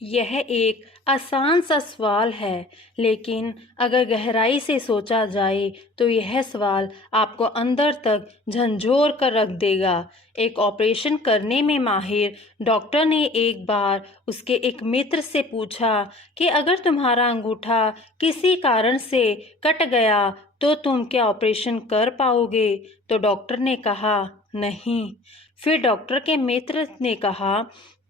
यह एक आसान सा सवाल है, लेकिन अगर गहराई से सोचा जाए तो यह सवाल आपको अंदर तक झंझोर कर रख देगा। एक ऑपरेशन करने में माहिर डॉक्टर ने एक बार उसके एक मित्र से पूछा कि अगर तुम्हारा अंगूठा किसी कारण से कट गया तो तुम क्या ऑपरेशन कर पाओगे? तो डॉक्टर ने कहा, नहीं। फिर डॉक्टर के मित्र ने कहा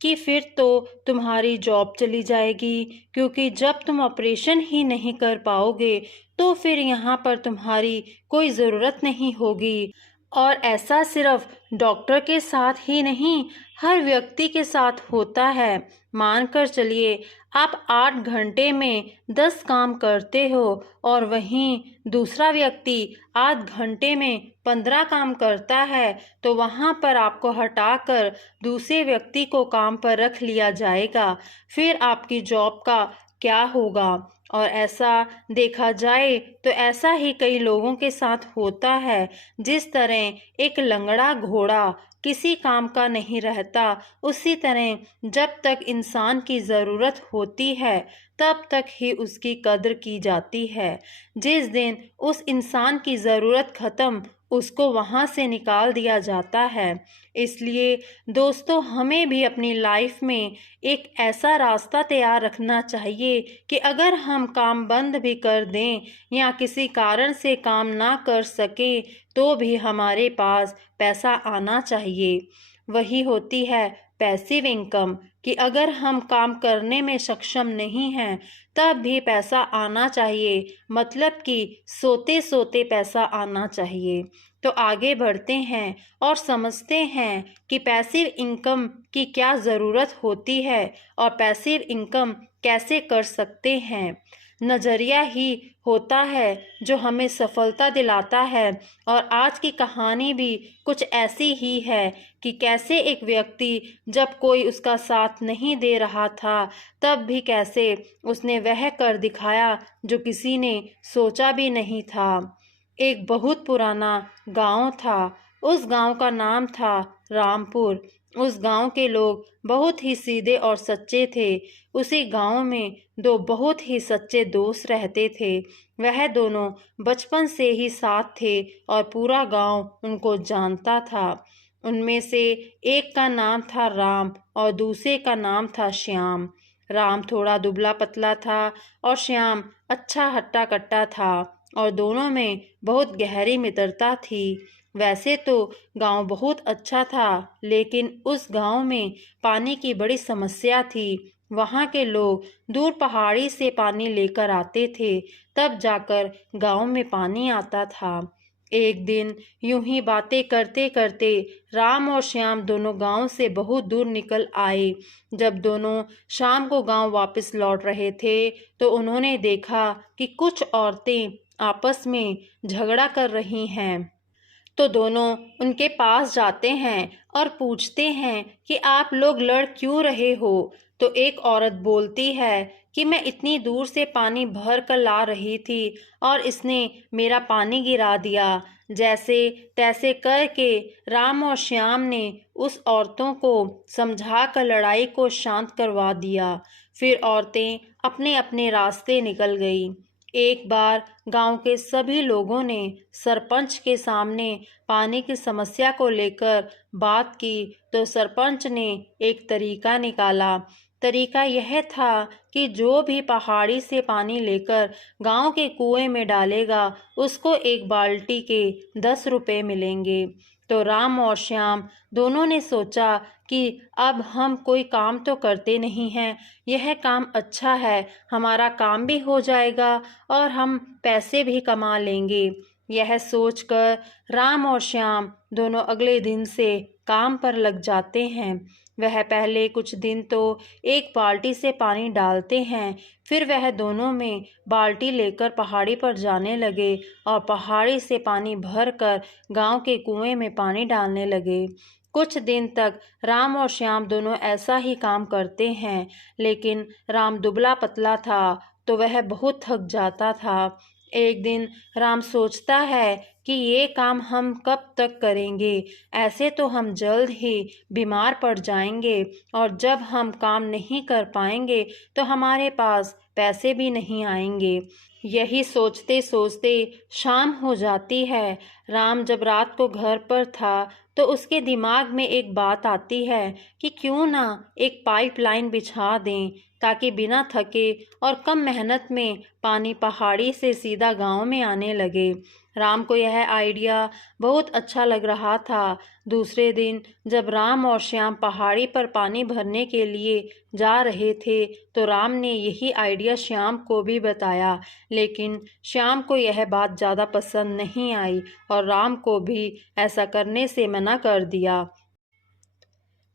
कि फिर तो तुम्हारी जॉब चली जाएगी, क्योंकि जब तुम ऑपरेशन ही नहीं कर पाओगे तो फिर यहाँ पर तुम्हारी कोई ज़रूरत नहीं होगी। और ऐसा सिर्फ डॉक्टर के साथ ही नहीं, हर व्यक्ति के साथ होता है। मानकर चलिए आप 8 घंटे में 10 काम करते हो और वहीं दूसरा व्यक्ति 8 घंटे में 15 काम करता है, तो वहाँ पर आपको हटाकर दूसरे व्यक्ति को काम पर रख लिया जाएगा। फिर आपकी जॉब का क्या होगा? और ऐसा देखा जाए तो ऐसा ही कई लोगों के साथ होता है। जिस तरह एक लंगड़ा घोड़ा किसी काम का नहीं रहता, उसी तरह जब तक इंसान की ज़रूरत होती है तब तक ही उसकी कद्र की जाती है। जिस दिन उस इंसान की ज़रूरत ख़त्म, उसको वहाँ से निकाल दिया जाता है। इसलिए दोस्तों, हमें भी अपनी लाइफ में एक ऐसा रास्ता तैयार रखना चाहिए कि अगर हम काम बंद भी कर दें या किसी कारण से काम ना कर सकें तो भी हमारे पास पैसा आना चाहिए। वही होती है पैसिव इनकम, कि अगर हम काम करने में सक्षम नहीं हैं तब भी पैसा आना चाहिए, मतलब कि सोते सोते पैसा आना चाहिए। तो आगे बढ़ते हैं और समझते हैं कि पैसिव इनकम की क्या ज़रूरत होती है और पैसिव इनकम कैसे कर सकते हैं। नज़रिया ही होता है जो हमें सफलता दिलाता है। और आज की कहानी भी कुछ ऐसी ही है कि कैसे एक व्यक्ति, जब कोई उसका साथ नहीं दे रहा था, तब भी कैसे उसने वह कर दिखाया जो किसी ने सोचा भी नहीं था। एक बहुत पुराना गांव था। उस गांव का नाम था रामपुर। उस गांव के लोग बहुत ही सीधे और सच्चे थे। उसी गांव में दो बहुत ही सच्चे दोस्त रहते थे। वह दोनों बचपन से ही साथ थे और पूरा गांव उनको जानता था। उनमें से एक का नाम था राम और दूसरे का नाम था श्याम। राम थोड़ा दुबला पतला था और श्याम अच्छा हट्टा कट्टा था, और दोनों में बहुत गहरी मित्रता थी। वैसे तो गांव बहुत अच्छा था, लेकिन उस गांव में पानी की बड़ी समस्या थी। वहाँ के लोग दूर पहाड़ी से पानी लेकर आते थे, तब जाकर गांव में पानी आता था। एक दिन यूं ही बातें करते करते राम और श्याम दोनों गांव से बहुत दूर निकल आए। जब दोनों शाम को गांव वापस लौट रहे थे तो उन्होंने देखा कि कुछ औरतें आपस में झगड़ा कर रही हैं। तो दोनों उनके पास जाते हैं और पूछते हैं कि आप लोग लड़ क्यों रहे हो। तो एक औरत बोलती है कि मैं इतनी दूर से पानी भर कर ला रही थी और इसने मेरा पानी गिरा दिया। जैसे तैसे करके राम और श्याम ने उस औरतों को समझा कर लड़ाई को शांत करवा दिया। फिर औरतें अपने अपने रास्ते निकल गईं। एक बार गांव के सभी लोगों ने सरपंच के सामने पानी की समस्या को लेकर बात की, तो सरपंच ने एक तरीका निकाला। तरीका यह था कि जो भी पहाड़ी से पानी लेकर गांव के कुएं में डालेगा, उसको एक बाल्टी के 10 रुपए मिलेंगे। तो राम और श्याम दोनों ने सोचा कि अब हम कोई काम तो करते नहीं हैं, यह काम अच्छा है, हमारा काम भी हो जाएगा और हम पैसे भी कमा लेंगे। यह सोचकर राम और श्याम दोनों अगले दिन से काम पर लग जाते हैं। वह पहले कुछ दिन तो एक बाल्टी से पानी डालते हैं, फिर वह दोनों में बाल्टी लेकर पहाड़ी पर जाने लगे और पहाड़ी से पानी भरकर गांव के कुएं में पानी डालने लगे। कुछ दिन तक राम और श्याम दोनों ऐसा ही काम करते हैं, लेकिन राम दुबला पतला था तो वह बहुत थक जाता था। एक दिन राम सोचता है कि ये काम हम कब तक करेंगे। ऐसे तो हम जल्द ही बीमार पड़ जाएंगे और जब हम काम नहीं कर पाएंगे तो हमारे पास पैसे भी नहीं आएंगे। यही सोचते सोचते शाम हो जाती है। राम जब रात को घर पर था तो उसके दिमाग में एक बात आती है कि क्यों ना एक पाइपलाइन बिछा दें ताकि बिना थके और कम मेहनत में पानी पहाड़ी से सीधा गांव में आने लगे। राम को यह आइडिया बहुत अच्छा लग रहा था। दूसरे दिन जब राम और श्याम पहाड़ी पर पानी भरने के लिए जा रहे थे तो राम ने यही आइडिया श्याम को भी बताया, लेकिन श्याम को यह बात ज़्यादा पसंद नहीं आई और राम को भी ऐसा करने से मना कर दिया।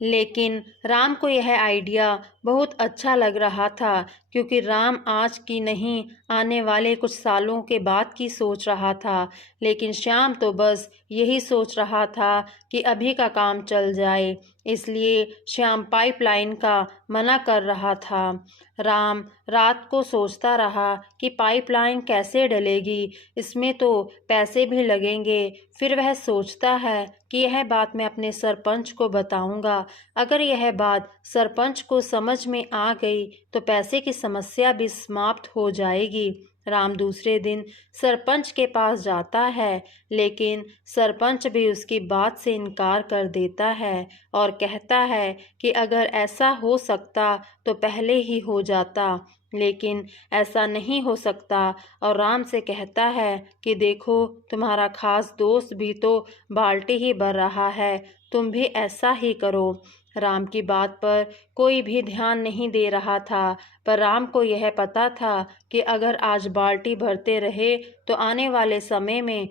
लेकिन राम को यह आइडिया बहुत अच्छा लग रहा था, क्योंकि राम आज की नहीं आने वाले कुछ सालों के बाद की सोच रहा था। लेकिन श्याम तो बस यही सोच रहा था कि अभी का काम चल जाए, इसलिए श्याम पाइपलाइन का मना कर रहा था। राम रात को सोचता रहा कि पाइपलाइन कैसे डलेगी, इसमें तो पैसे भी लगेंगे। फिर वह सोचता है कि यह बात मैं अपने सरपंच को बताऊंगा। अगर यह बात सरपंच को समझ में आ गई तो पैसे की समस्या भी समाप्त हो जाएगी। राम दूसरे दिन सरपंच के पास जाता है, लेकिन सरपंच भी उसकी बात से इनकार कर देता है और कहता है कि अगर ऐसा हो सकता तो पहले ही हो जाता, लेकिन ऐसा नहीं हो सकता। और राम से कहता है कि देखो, तुम्हारा खास दोस्त भी तो बाल्टी ही भर रहा है, तुम भी ऐसा ही करो। राम की बात पर कोई भी ध्यान नहीं दे रहा था, पर राम को यह पता था कि अगर आज बाल्टी भरते रहे तो आने वाले समय में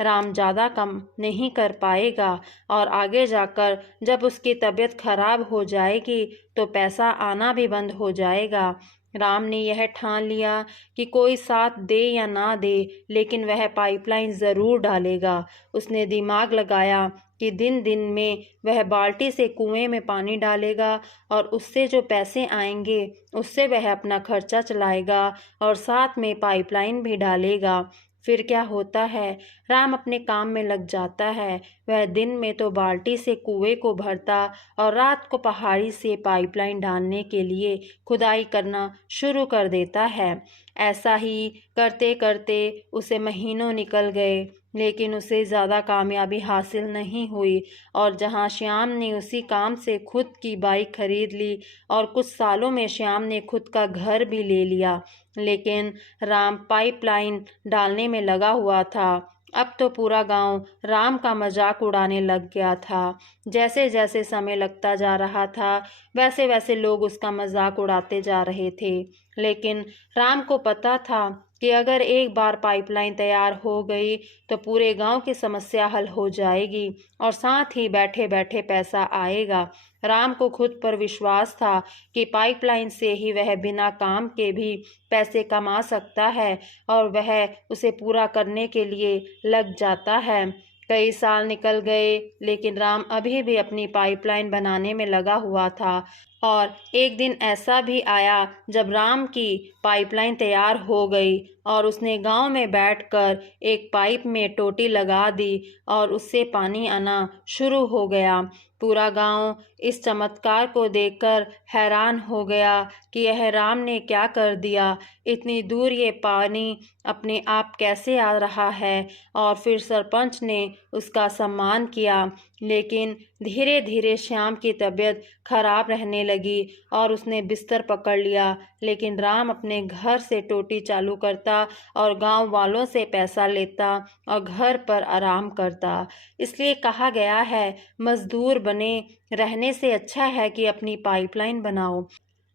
राम ज़्यादा कम नहीं कर पाएगा और आगे जाकर जब उसकी तबीयत खराब हो जाएगी तो पैसा आना भी बंद हो जाएगा। राम ने यह ठान लिया कि कोई साथ दे या ना दे, लेकिन वह पाइपलाइन ज़रूर डालेगा। उसने दिमाग लगाया कि दिन दिन में वह बाल्टी से कुएं में पानी डालेगा और उससे जो पैसे आएंगे उससे वह अपना खर्चा चलाएगा और साथ में पाइपलाइन भी डालेगा। फिर क्या होता है, राम अपने काम में लग जाता है। वह दिन में तो बाल्टी से कुएं को भरता और रात को पहाड़ी से पाइपलाइन डालने के लिए खुदाई करना शुरू कर देता है। ऐसा ही करते करते उसे महीनों निकल गए, लेकिन उसे ज़्यादा कामयाबी हासिल नहीं हुई और जहां श्याम ने उसी काम से खुद की बाइक खरीद ली और कुछ सालों में श्याम ने खुद का घर भी ले लिया, लेकिन राम पाइपलाइन डालने में लगा हुआ था। अब तो पूरा गांव राम का मजाक उड़ाने लग गया था। जैसे जैसे समय लगता जा रहा था वैसे वैसे लोग उसका मजाक उड़ाते जा रहे थे, लेकिन राम को पता था कि अगर एक बार पाइपलाइन तैयार हो गई तो पूरे गांव की समस्या हल हो जाएगी और साथ ही बैठे बैठे पैसा आएगा। राम को खुद पर विश्वास था कि पाइपलाइन से ही वह बिना काम के भी पैसे कमा सकता है और वह उसे पूरा करने के लिए लग जाता है। कई साल निकल गए, लेकिन राम अभी भी अपनी पाइपलाइन बनाने में लगा हुआ था। और एक दिन ऐसा भी आया जब राम की पाइपलाइन तैयार हो गई और उसने गांव में बैठकर एक पाइप में टोटी लगा दी और उससे पानी आना शुरू हो गया। पूरा गांव इस चमत्कार को देखकर हैरान हो गया कि यह राम ने क्या कर दिया। इतनी दूर ये पानी अपने आप कैसे आ रहा है। और फिर सरपंच ने उसका सम्मान किया, लेकिन धीरे धीरे श्याम की तबीयत खराब रहने लगी और उसने बिस्तर पकड़ लिया। लेकिन राम अपने घर से टोटी चालू करता और गांव वालों से पैसा लेता और घर पर आराम करता। इसलिए कहा गया है, मजदूर बने रहने से अच्छा है कि अपनी पाइपलाइन बनाओ।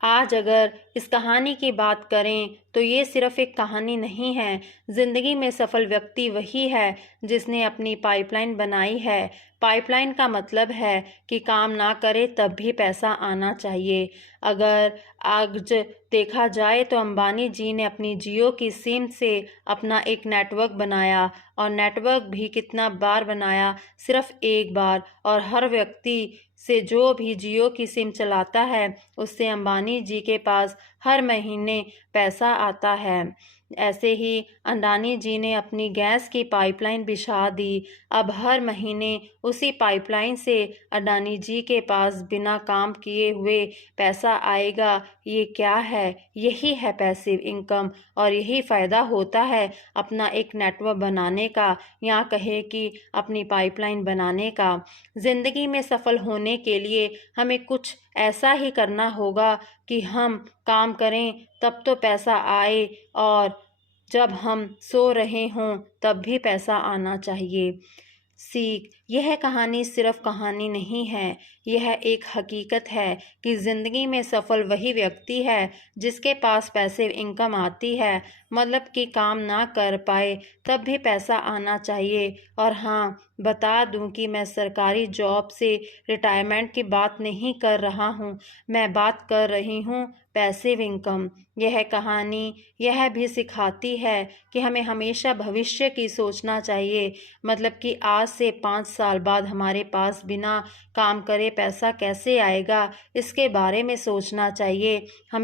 आज अगर इस कहानी की बात करें तो ये सिर्फ एक कहानी नहीं है। ज़िंदगी में सफल व्यक्ति वही है जिसने अपनी पाइपलाइन बनाई है। पाइपलाइन का मतलब है कि काम ना करे तब भी पैसा आना चाहिए। अगर आज देखा जाए तो अंबानी जी ने अपनी जियो की सिम से अपना एक नेटवर्क बनाया और नेटवर्क भी कितना बार बनाया, सिर्फ एक बार। और हर व्यक्ति से जो भी जियो की सिम चलाता है उससे अंबानी जी के पास हर महीने पैसा आता है। ऐसे ही अंडानी जी ने अपनी गैस की पाइपलाइन बिछा दी। अब हर महीने उसी पाइपलाइन से अडानी जी के पास बिना काम किए हुए पैसा आएगा। ये क्या है? यही है पैसिव इनकम, और यही फ़ायदा होता है अपना एक नेटवर्क बनाने का, या कहे कि अपनी पाइपलाइन बनाने का। ज़िंदगी में सफल होने के लिए हमें कुछ ऐसा ही करना होगा कि हम काम करें तब तो पैसा आए, और जब हम सो रहे हों तब भी पैसा आना चाहिए। सीख: यह कहानी सिर्फ कहानी नहीं है, यह एक हकीकत है कि ज़िंदगी में सफल वही व्यक्ति है जिसके पास पैसिव इनकम आती है, मतलब कि काम ना कर पाए तब भी पैसा आना चाहिए। और हाँ, बता दूं कि मैं सरकारी जॉब से रिटायरमेंट की बात नहीं कर रहा हूँ, मैं बात कर रही हूँ पैसिव इनकम। यह कहानी यह भी सिखाती है कि हमें हमेशा भविष्य की सोचना चाहिए, मतलब कि आज से 5 साल बाद हमारे पास बिना काम करे पैसा कैसे आएगा, इसके बारे में सोचना चाहिए हमें।